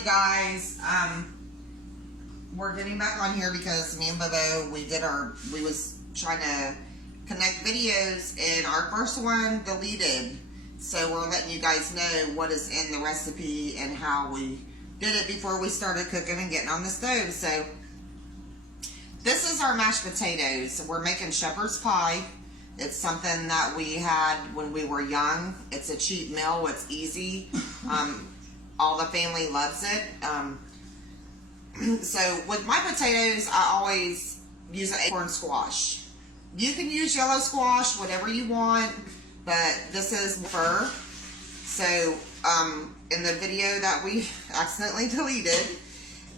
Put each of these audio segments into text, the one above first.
you guys. We're getting back on here because me and Bobo, we was trying to connect videos, and our first one deleted. So we're letting you guys know what is in the recipe and how we did it before we started cooking and getting on the stove. So this is our mashed potatoes. We're making shepherd's pie. It's something that we had when we were young. It's a cheap meal. It's easy. All the family loves it. So with my potatoes, I always use an acorn squash. You can use yellow squash, whatever you want, but this is fur. So in the video that we accidentally deleted,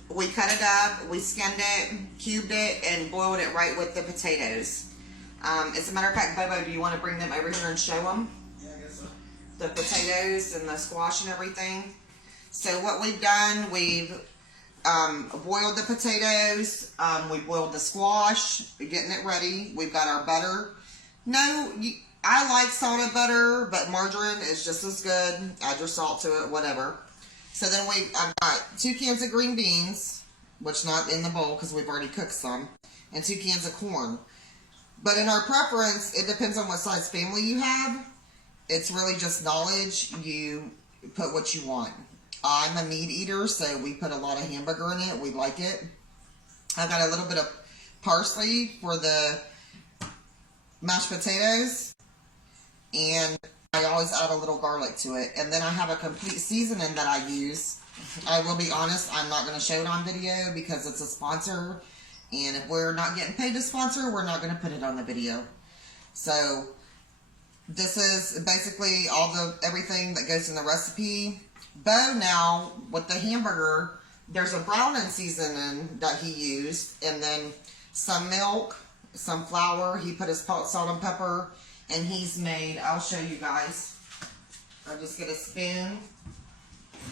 we cut it up, we skinned it, cubed it, and boiled it right with the potatoes. As a matter of fact, Bobo, do you want to bring them over here and show them? Yeah, I guess so. The potatoes and the squash and everything. So what we've done, we've boiled the potatoes, we boiled the squash, getting it ready. We've got our butter. I like salted butter, but margarine is just as good. Add your salt to it, whatever. So then I've got 2 cans of green beans, which not in the bowl because we've already cooked some, and 2 cans of corn. But in our preference, it depends on what size family you have. It's really just knowledge. You put what you want. I'm a meat eater, so we put a lot of hamburger in it. We like it. I've got a little bit of parsley for the mashed potatoes, and I always add a little garlic to it. And then I have a complete seasoning that I use. I will be honest, I'm not going to show it on video because it's a sponsor, and if we're not getting paid to sponsor, we're not going to put it on the video. So this is basically everything that goes in the recipe. Bo now, with the hamburger, there's a browning seasoning that he used, and then some milk, some flour. He put his salt and pepper, and he's made, I'll show you guys. I'll just get a spoon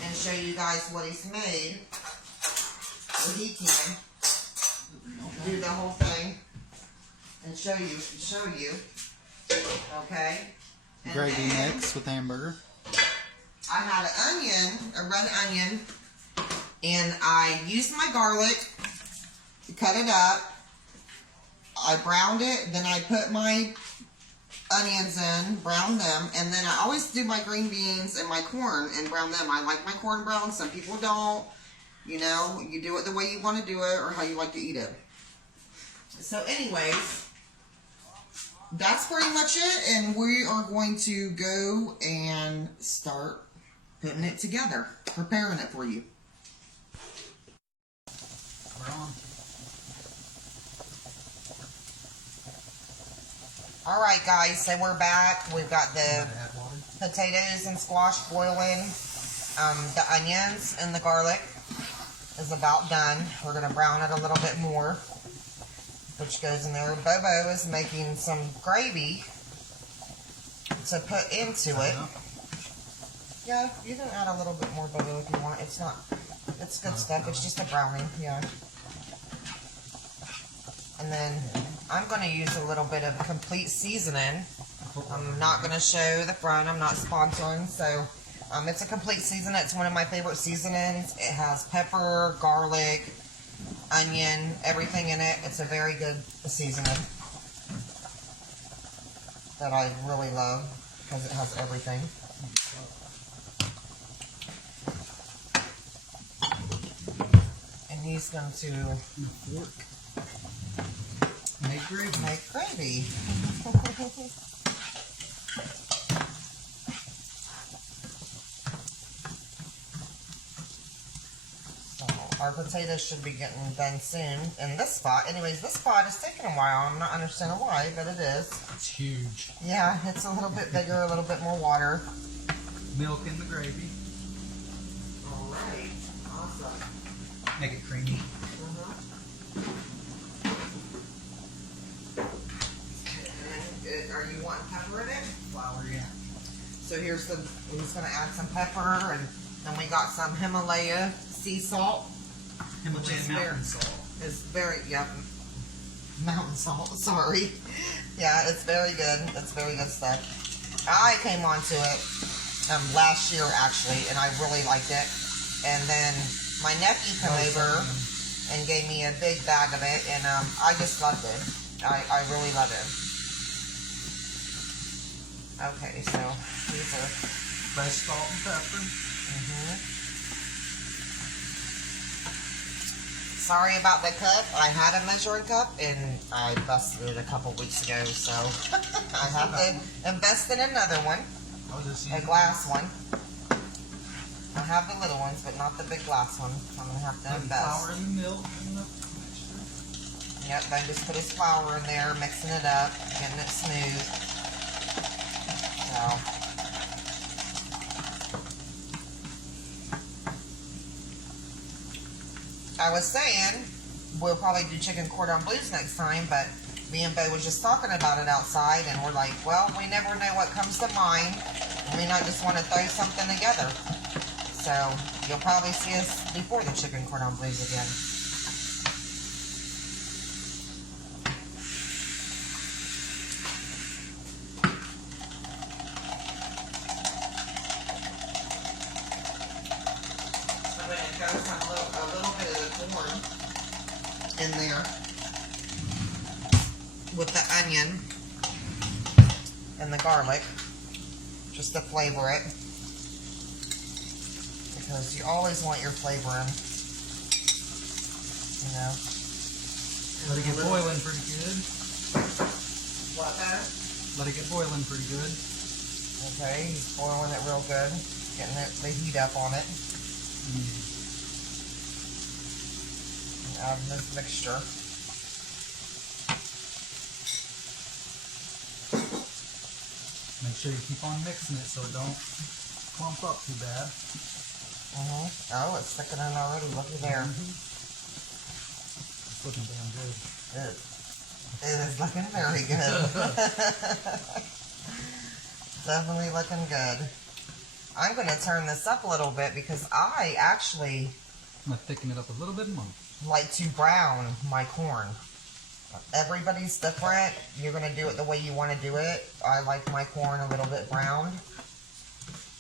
and show you guys what he's made. So he can do the whole thing and show you. Okay? And Gravy mix with hamburger. I had an onion, a red onion, and I used my garlic, cut it up, I browned it, then I put my onions in, browned them, and then I always do my green beans and my corn and brown them. I like my corn brown, some people don't. You know, you do it the way you want to do it or how you like to eat it. So anyways, that's pretty much it, and we are going to go and start putting it together, preparing it for you. We're on. Alright guys, so we're back. We've got the potatoes and squash boiling. The onions and the garlic is about done. We're going to brown it a little bit more, which goes in there. Bobo is making some gravy to put into it. Yeah, you can add a little bit more, Bobo, if you want. It's good stuff. It's just a browning, yeah. And then I'm going to use a little bit of complete seasoning. I'm not going to show the front. I'm not sponsoring, so it's a complete seasoning. It's one of my favorite seasonings. It has pepper, garlic, onion, everything in it. It's a very good seasoning that I really love because it has everything. And he's going to Make gravy. Make gravy. So our potatoes should be getting done soon in this spot. Anyways, this spot is taking a while. I'm not understanding why, but it is. It's huge. Yeah, it's a little bit bigger, a little bit more water. Milk in the gravy. Alright, awesome. Make it creamy. Are you wanting pepper in it? Flour, yeah. So he's going to add some pepper, and then we got some Himalaya sea salt. Himalayan mountain salt. It's very, mountain salt, sorry. Yeah, it's very good. It's very good stuff. I came onto it last year, actually, and I really liked it. And then my nephew came over and gave me a big bag of it, and I just loved it. I really love it. Okay, so these are Fresh salt and pepper. Sorry about the cup. I had a measuring cup and I busted it a couple weeks ago, so I have to invest in another one, I'll just a use glass one. I have the little ones, but not the big glass one. I'm gonna have to the invest. flour and the milk and the mixture. Yep, I just put his flour in there, mixing it up, getting it smooth. So. I was saying we'll probably do chicken cordon bleus next time, but me and Bo was just talking about it outside, and we're like, well, we never know what comes to mind. We might just want to throw something together. So you'll probably see us before the chicken cordon bleus again. I'm going to throw a little bit of the corn in there with the onion and the garlic, just to flavor it, because you always want your flavor in, you know. Let it get boiling pretty good. What that? Let it get boiling pretty good. Okay, he's boiling it real good, getting the heat up on it. And adding this mixture. Make sure you keep on mixing it so it don't clump up too bad. Oh, it's thickening already. Looky there. It's looking damn good. It is looking very good. Definitely looking good. I'm going to turn this up a little bit because I actually I'm gonna thicken it up a little bit more. like to brown my corn. Everybody's different. You're going to do it the way you want to do it. I like my corn a little bit browned.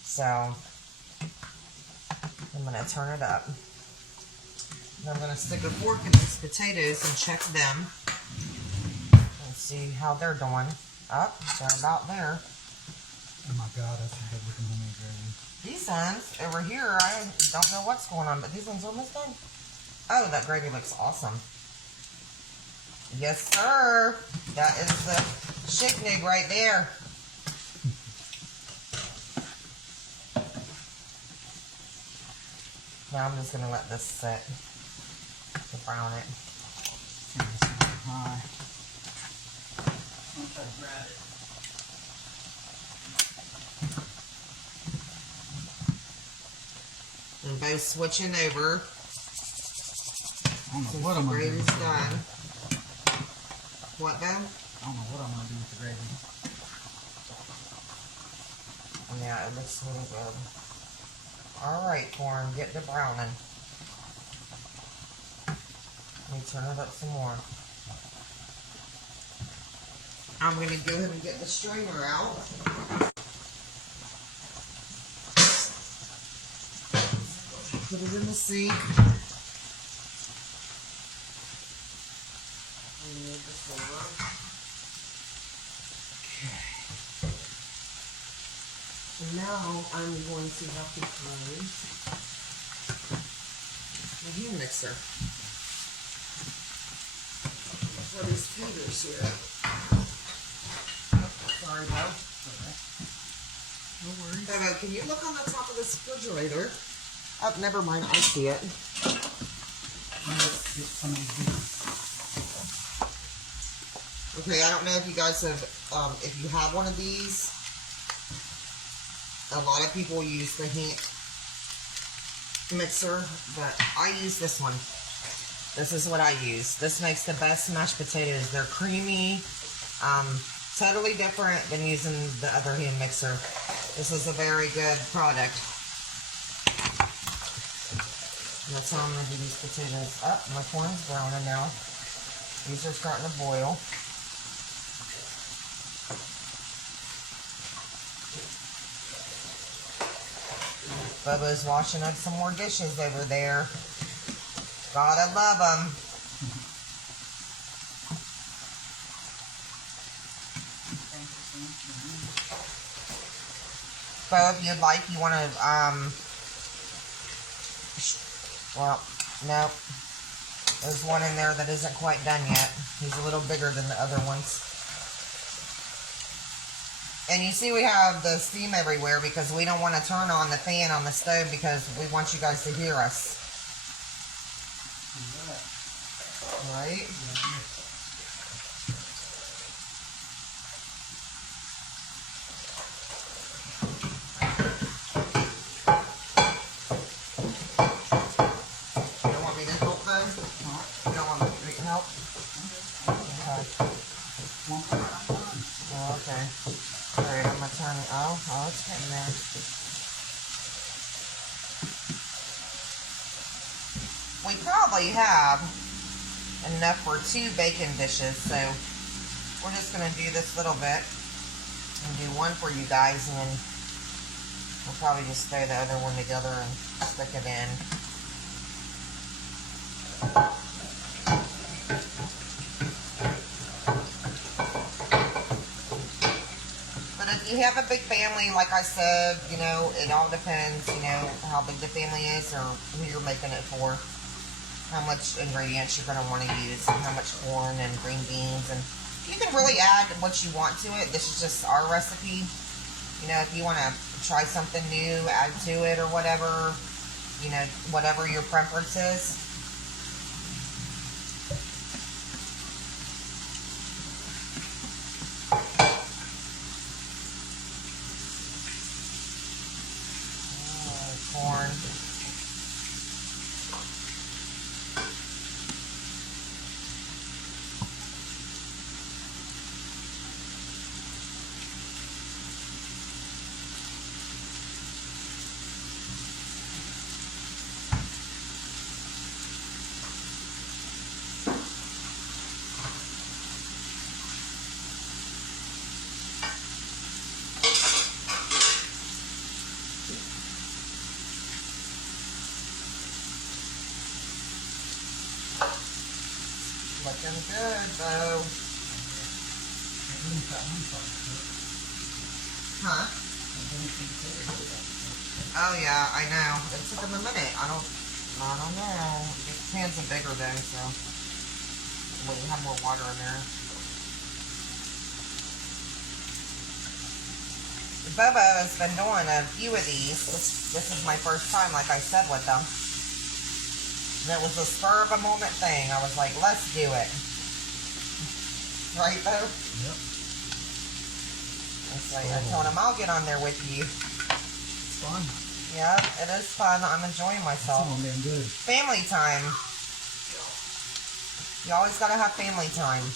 So I'm going to turn it up. And I'm going to stick a fork in these potatoes and check them and see how they're doing. Up, they're about there. Oh my god, that's a good looking homemade gravy. These ones over here, I don't know what's going on, but these ones are almost done. Oh, that gravy looks awesome. Yes, sir. That is the shiknig right there. Now I'm just going to let this sit to brown it. High. I'll try to grab it. And both switching over. I don't know Since what I'm the gonna do gravy's with the done. gravy. What, though? I don't know what I'm gonna do with the gravy. Yeah, it looks really good. Alright, corn, get to browning. Let me turn it up some more. I'm going to go ahead and get the strainer out. Put it in the sink. Remove the silver. And now I'm going to have to throw my hand mixer for these taters here. Sorry, Bo. No worries. Bobo, can you look on the top of this refrigerator? Oh, never mind, I see it. Let's get some of these. Okay, I don't know if you guys have, if you have one of these. A lot of people use the hand mixer, but I use this one. This is what I use. This makes the best mashed potatoes. They're creamy, totally different than using the other hand mixer. This is a very good product. That's how I'm going to do these potatoes. Oh, my corn's browning now. These are starting to boil. Bubba's washing up some more dishes over there. Gotta love them. So if you'd like, you want to, well, no. There's one in there that isn't quite done yet. He's a little bigger than the other ones. And you see we have the steam everywhere because we don't want to turn on the fan on the stove because we want you guys to hear us. Right? You don't want me to help though? You don't want me to help? Okay. Oh, okay. Alright, I'm gonna turn it. Oh, it's getting there. We probably have enough for 2 bacon dishes, so we're just gonna do this little bit and do one for you guys, and then we'll probably just throw the other one together and stick it in. But if you have a big family, like I said, you know, it all depends, you know, how big the family is or who you're making it for. How much ingredients you're going to want to use and how much corn and green beans, and you can really add what you want to it. This is just our recipe. You know, if you want to try something new, add to it or whatever, you know, whatever your preference is. Corn. Looking good, though. Huh? Oh yeah, I know. It took him a minute. I don't know. These pans are bigger though, so we have more water in there. Bobo has been doing a few of these. This is my first time, like I said, with them. And it was a spur of a moment thing. I was like, let's do it. Right, Bo? Yep. I told him I'll get on there with you. It's fun. Yeah, it is fun. I'm enjoying myself. It's all been good. Family time. You always gotta have family time.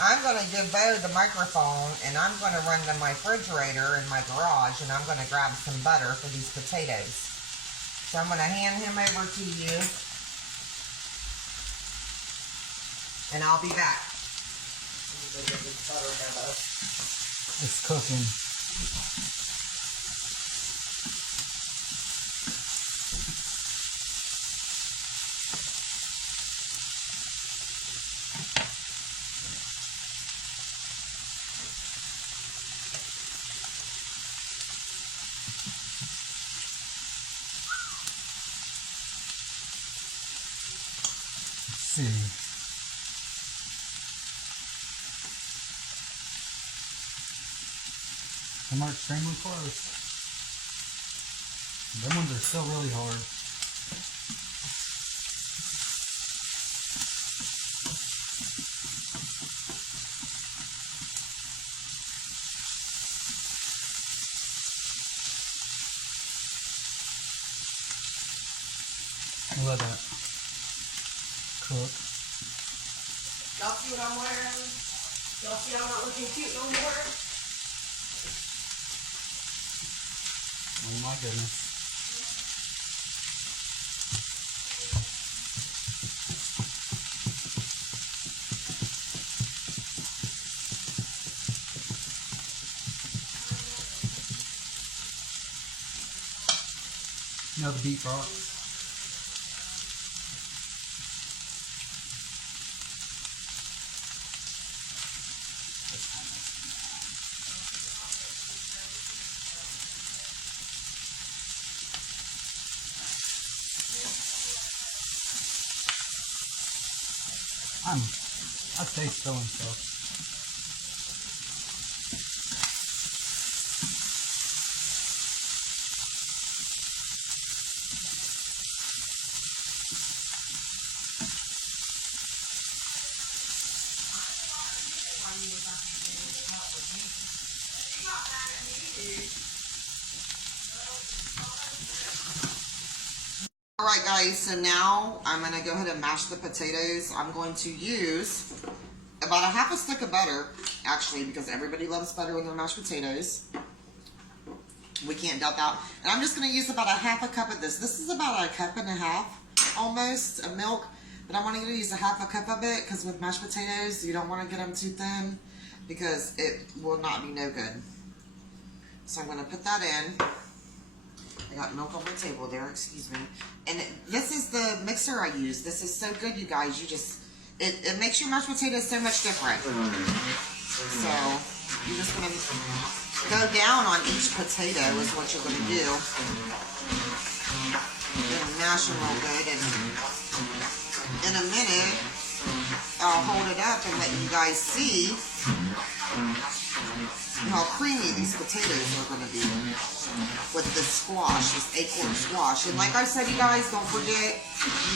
I'm going to give Bo the microphone, and I'm going to run to my refrigerator in my garage, and I'm going to grab some butter for these potatoes. So I'm going to hand him over to you, and I'll be back. It's cooking. See. Them are extremely close. Them ones are still really hard. Look at that. Cook. Y'all see what I'm wearing? Y'all see I'm not looking cute no more? Oh my goodness. You know the beet box? I stay still and stuff. Alright guys, so now I'm going to go ahead and mash the potatoes. I'm going to use about a half a stick of butter, actually, because everybody loves butter with their mashed potatoes. We can't doubt that. And I'm just going to use about a half a cup of this. This is about a cup and a half, almost, of milk. But I'm only going to use a half a cup of it, because with mashed potatoes, you don't want to get them too thin, because it will not be no good. So I'm going to put that in. I got milk on my table there, excuse me. And this is the mixer I use. This is so good, you guys. You just, it makes your mashed potatoes so much different. So, you're just going to go down on each potato is what you're going to do. And mash them real good. And in a minute, I'll hold it up and let you guys see how creamy these potatoes are going to be with this squash, this acorn squash. And like I said, you guys, don't forget,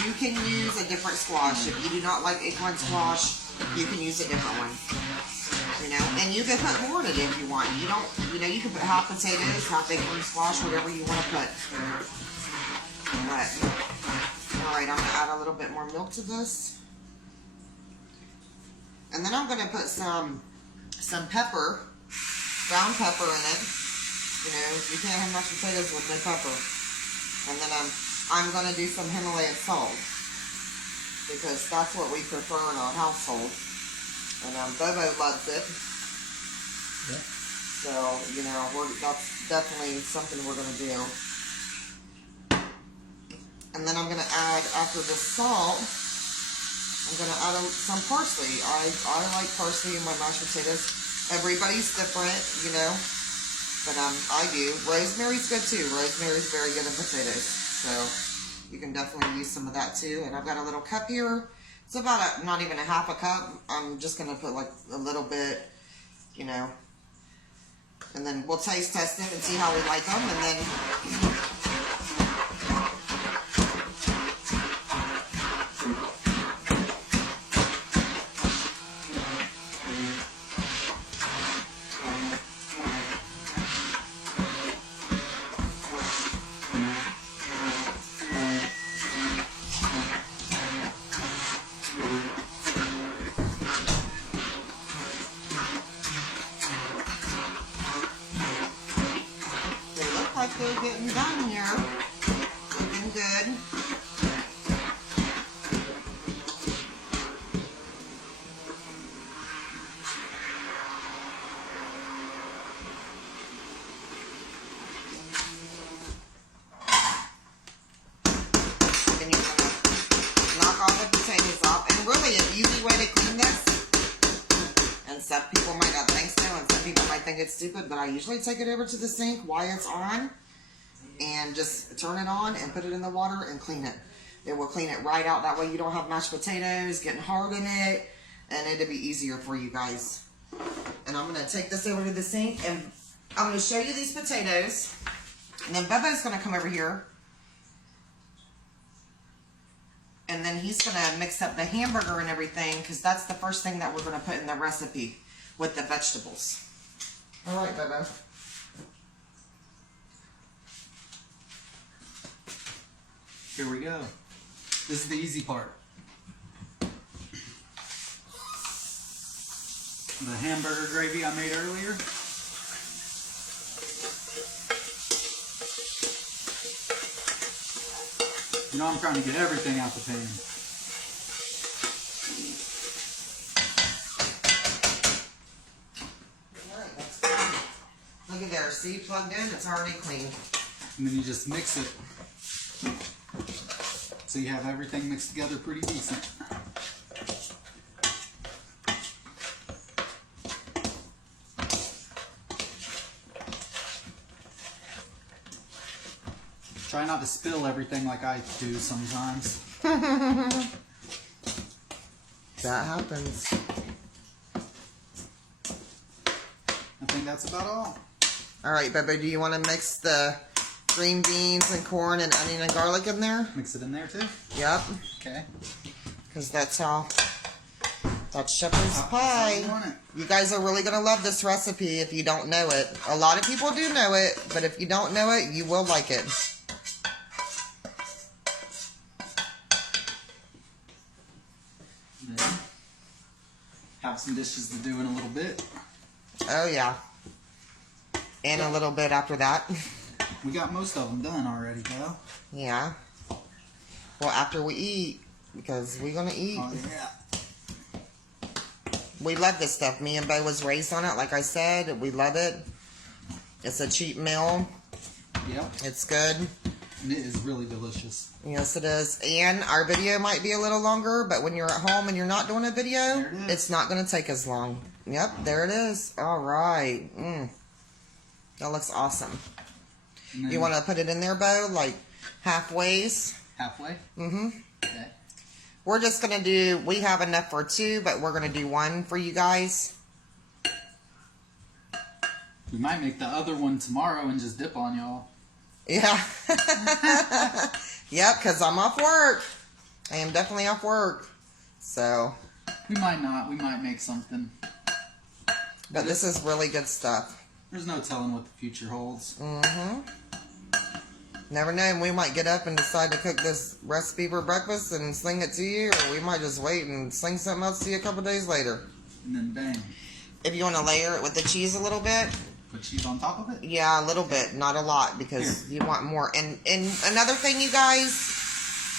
you can use a different squash. If you do not like acorn squash, you can use a different one. You know, and you can put more in it if you want. You don't, you know, you can put half potatoes, half acorn squash, whatever you want to put. But, alright, I'm going to add a little bit more milk to this. And then I'm going to put some pepper, brown pepper in it. You know, you can't have mashed potatoes with no pepper. And then I'm going to do some Himalayan salt, because that's what we prefer in our household. And Bobo loves it. Yeah. So, you know, that's definitely something we're going to do. And then I'm going to add, after the salt, I'm going to add some parsley. I like parsley in my mashed potatoes. Everybody's different, you know, but I do. Rosemary's good too. Rosemary's very good in potatoes, so you can definitely use some of that too. And I've got a little cup here. It's about not even a half a cup. I'm just going to put like a little bit, you know, and then we'll taste test them and see how we like them, and then like they're getting done here. Looking good. Then you're going to knock all the potatoes off. And really an easy way to clean this, and some people might not think so, and some people might think it's stupid, but I usually take it over to the sink while it's on and just turn it on and put it in the water and clean it. It will clean it right out. That way you don't have mashed potatoes getting hard in it, and it'll be easier for you guys. And I'm going to take this over to the sink, and I'm going to show you these potatoes, and then Bubba's going to come over here, and then he's going to mix up the hamburger and everything, because that's the first thing that we're going to put in the recipe with the vegetables. All right, Bubba. Here we go. This is the easy part. The hamburger gravy I made earlier. You know, I'm trying to get everything out the pan. Alright, that's clean. Look at there. See, plugged in, it's already clean. And then you just mix it So you have everything mixed together pretty decent. Try not to spill everything like I do sometimes. That happens. I think that's about all. Alright, Bubba, do you want to mix the green beans and corn and onion and garlic in there? Mix it in there too? Yep. Okay. Because that's shepherd's How pie. you want it? You guys are really going to love this recipe if you don't know it. A lot of people do know it, but if you don't know it, you will like it. Then have some dishes to do in a little bit. Oh, yeah. And a little bit after that. We got most of them done already, though. Yeah. Well, after we eat, because we're going to eat. Oh, yeah. We love this stuff. Me and Bo was raised on it, like I said. We love it. It's a cheap meal. Yep. It's good. And it is really delicious. Yes, it is. And our video might be a little longer, but when you're at home and you're not doing a video, There it is. it's not going to take as long. Yep, there it is. All right. That looks awesome. And then You want to put it in there, Bo, like halfways? halfway? Mm-hmm. Okay. We're just going to do, we have enough for two, but we're going to do one for you guys. We might make the other one tomorrow and just dip on y'all. Yeah. Yep, because I'm off work. I am definitely off work. So, We might not. We might make something. but this is really good stuff. There's no telling what the future holds. Mm-hmm. Never know. We might get up and decide to cook this recipe for breakfast and sling it to you, or we might just wait and sling something else to you a couple days later. And then bang. If you want to layer it with the cheese a little bit, Put cheese on top of it? yeah, a little bit, not a lot, because you want more. And another thing, you guys,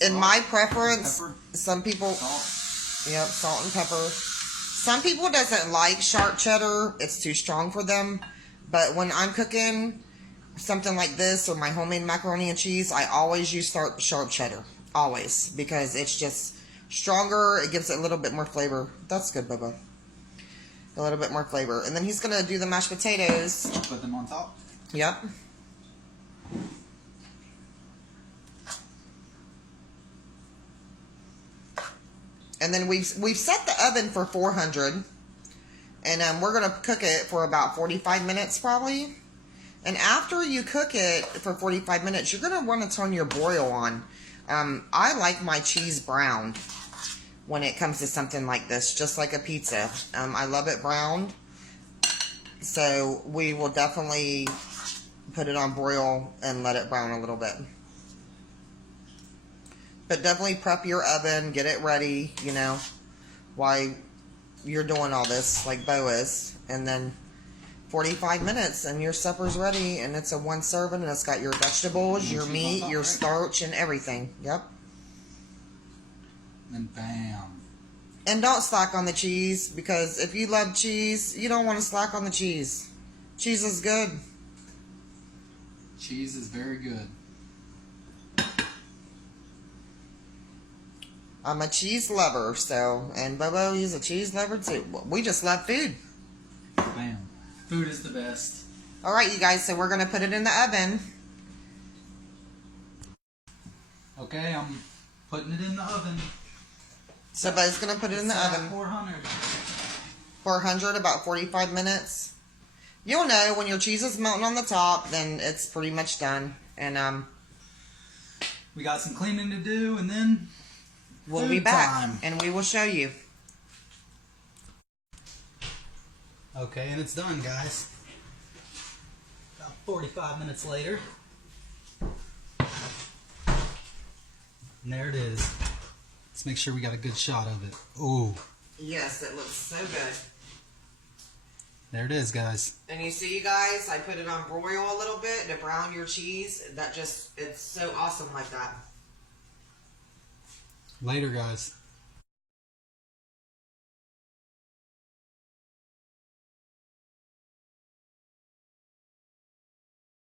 in my preference, Pepper. some people, Salt. yep, salt and pepper. Some people doesn't like sharp cheddar; it's too strong for them. But when I'm cooking something like this or my homemade macaroni and cheese, I always use sharp cheddar, always, because it's just stronger. It gives it a little bit more flavor. That's good, Bubba. A little bit more flavor. And then he's gonna do the mashed potatoes. Put them on top. Yep. And then we've set the oven for 400, and we're gonna cook it for about 45 minutes probably. And after you cook it for 45 minutes, you're gonna want to turn your broil on. I like my cheese browned when it comes to something like this, just like a pizza. I love it browned. So we will definitely put it on broil and let it brown a little bit. But definitely prep your oven, get it ready, you know, while you're doing all this, like Bo is. And then 45 minutes and your supper's ready, and it's a one serving, and it's got your vegetables, your meat, your starch, and everything. Yep. And then bam. And don't slack on the cheese, because if you love cheese, you don't want to slack on the cheese. Cheese is good. Cheese is very good. I'm a cheese lover, so, and Bobo, he's a cheese lover too. We just love food. Bam. Food is the best. Alright, you guys, so we're going to put it in the oven. Okay, I'm putting it in the oven. So Bo's going to put it in the oven. 400. 400, about 45 minutes. You'll know when your cheese is melting on the top, then it's pretty much done. And We got some cleaning to do, and then we'll food be back, time. and we will show you. Okay, and it's done, guys. About 45 minutes later. And there it is. Let's make sure we got a good shot of it. Ooh, Yes, it looks so good. there it is, guys. And you see, you guys, I put it on broil a little bit to brown your cheese. That just, it's so awesome like that. Later, guys.